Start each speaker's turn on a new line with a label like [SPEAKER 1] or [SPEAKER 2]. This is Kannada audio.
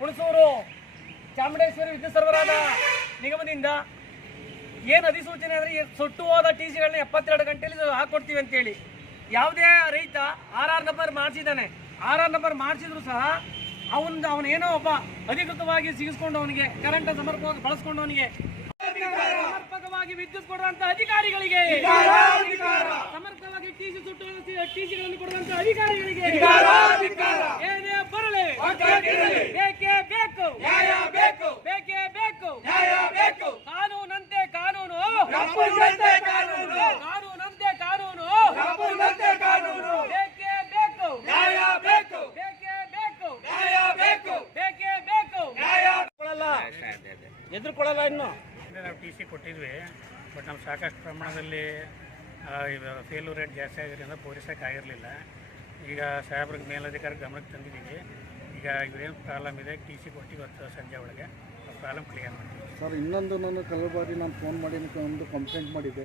[SPEAKER 1] ಹುಣಸೂರು ಚಾಮುಂಡೇಶ್ವರಿ ವಿದ್ಯುತ್ ಸರಬರಾಜ ನಿಗಮದಿಂದ ಏನು ಅಧಿಸೂಚನೆ ಅಂದರೆ ಸುಟ್ಟು ಹೋದ ಟಿ ಸಿಗಳನ್ನ ಎಪ್ಪತ್ತೆರಡು ಗಂಟೆಯಲ್ಲಿ ಹಾಕೊಡ್ತೀವಿ ಅಂತೇಳಿ. ಯಾವುದೇ ರೈತ ಆರ್ ಆರ್ ನಂಬರ್ ಮಾಡಿಸಿದ್ದಾನೆ. ಆರ್ ಆರ್ ನಂಬರ್ ಮಾಡಿಸಿದ್ರು ಸಹ ಅವನ ಏನೋ ಒಬ್ಬ ಅಧಿಕೃತವಾಗಿ ಸಿಗಿಸ್ಕೊಂಡು ಅವನಿಗೆ ಕರೆಂಟ್ ಸಮರ್ಪಕವಾಗಿ ಬಳಸ್ಕೊಂಡು ಅವನಿಗೆ ಸಮರ್ಪಕವಾಗಿ ವಿದ್ಯುತ್ ಕೊಡುವಂತ ಅಧಿಕಾರಿಗಳಿಗೆ ಕೊಡಲ್ಲ ಸುಟ್ಟು ಕೊಡುವಂತ ಅಧಿಕಾರಿಗಳಿಗೆ ಏನೇ ಬರಲಿ ಬೇಕೇ ಬೇಕು.
[SPEAKER 2] ಬೇಕು.
[SPEAKER 1] ಬೇಕೇ ಬೇಕು.
[SPEAKER 2] ನ್ಯಾಯ ಬೇಕು.
[SPEAKER 1] ಕಾನೂನಂತೆ ಕಾನೂನು.
[SPEAKER 2] ಕಾನೂನಂತೆ ಕಾನೂನು.
[SPEAKER 1] ಕಾನೂನಂತೆ ಕಾನೂನು.
[SPEAKER 2] ಕಾನೂನಂತೆ ಕಾನೂನು.
[SPEAKER 1] ಬೇಕೇ ಬೇಕು.
[SPEAKER 2] ನ್ಯಾಯ ಬೇಕು.
[SPEAKER 1] ಬೇಕೇ ಬೇಕು.
[SPEAKER 2] ನ್ಯಾಯ ಬೇಕು.
[SPEAKER 1] ಬೇಕೇ ಬೇಕು.
[SPEAKER 2] ನ್ಯಾಯ
[SPEAKER 1] ಎದುರುಕೊಳ್ಳಲ್ಲ ಇನ್ನು.
[SPEAKER 3] ನಾವು ಟಿ ಸಿ ಕೊಟ್ಟಿದ್ವಿ ಬಟ್ ನಾವು ಸಾಕಷ್ಟು ಪ್ರಮಾಣದಲ್ಲಿ ಫೇಲ್ಯೂರ್ ರೇಟ್ ಜಾಸ್ತಿ ಆಗಿರೋದ್ರಿಂದ ಪೂರೈಸೋಕೆ ಆಗಿರಲಿಲ್ಲ ಈಗ ಸಾಹೇಬ್ರಿಗೆ ಮೇಲಧಿಕಾರಿ ಗಮನಕ್ಕೆ ತಂದಿದ್ದೀವಿ. ಈಗ ಇವರೇನು ಪ್ರಾಬ್ಲಮ್ ಇದೆ ಟಿ ಸಿ ಕೊಟ್ಟು ಇವತ್ತು ಸಂಜೆ ಒಳಗೆ. ಪ್ರಾಬ್ಲಮ್ ಕ್ಲಿಯರ್ ಮಾಡ್ತೀವಿ.
[SPEAKER 4] ಸರ್, ಇನ್ನೊಂದು ನಾನು ಕಲಬಾರಿ ನಾನು ಫೋನ್ ಮಾಡಿ, ಒಂದು ಕಂಪ್ಲೇಂಟ್ ಮಾಡಿದ್ದೆ.